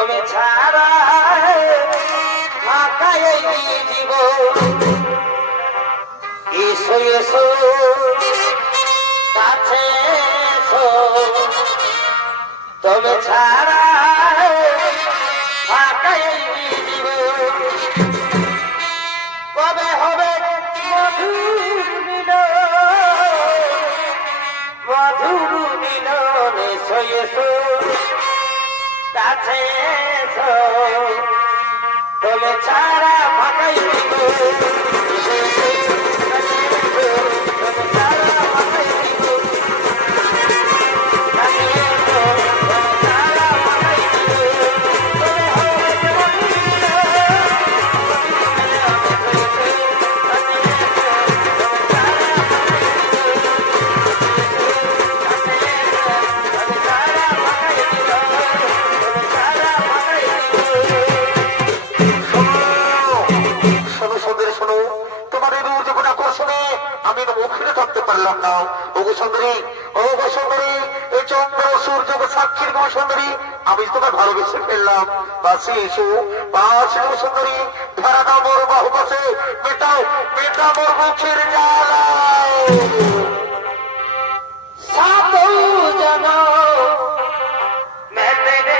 তুমি ছাড়া ফাঁকা এই জীবন। এসো এসো কাছে এসো, তুমি ছাড়া ফাঁকা এই জীবন। কবে হবে মধুর মিলন, মধুর মিলন। এসো এসো কাছে এসো, তুমি ছাড়া ফাঁকা এই জীবন। আমি মুখে থাকতে পারলাম না। ওগো সুন্দরী, ওগো সুন্দরী, এই চন্দ্র সূর্য সাক্ষীর গো সুন্দরী, আমি তোমার ভালোবেসে ফেললাম। পাশে এসো, পাশে সুন্দরী, ধরা দাও মোর বাহু পাশে, মেটাও মেটাও মোর মুখের জ্বালা। সাধু জন মেটে রে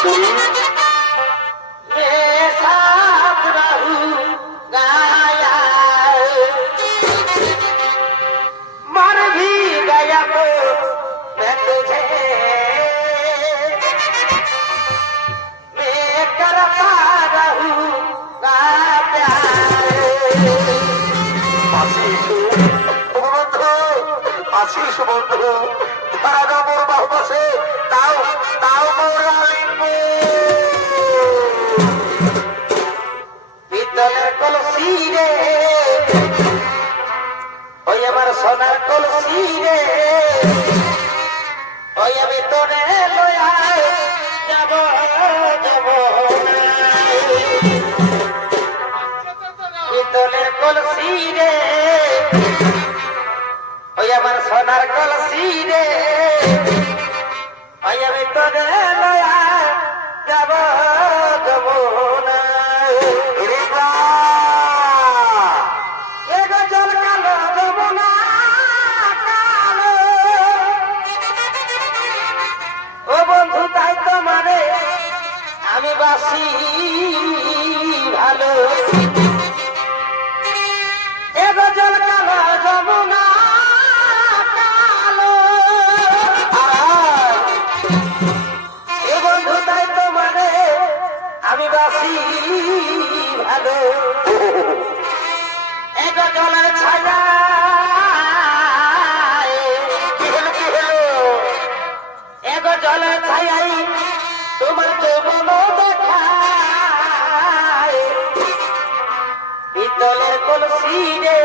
সুন্দরী, বন্ধু ধরা দাও মোর বাহু পাশে, তাও তাও মোর আলিঙ্গ। পিতলের কলসি রে, ওই আমার সোনার কলসি রে, ওই আমি তোরে লয়া যাব যাব। পিতলের কলসি রে, ওই আমার সোনার কলসি রে, ওই আমি তোরে লয়া যাব যাব না। এগো জল কালো যমুনা কালো, ও বন্ধু তাই তো মানে আমি বাসি ভালো। এগো জল কালো যমুনা কালো, এ বন্ধু তাই তো মানে আমি বাসি ভালো। এগো জলের ছায়া, কি হলো কি হলো, এগো জলের ছায়াই তোমার যৌবন দেখায়। পিতলের কলসি রে,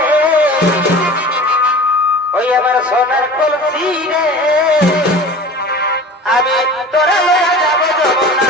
ওই আমার সোনার কলসি রে, আমি তোরা যাব যাব না।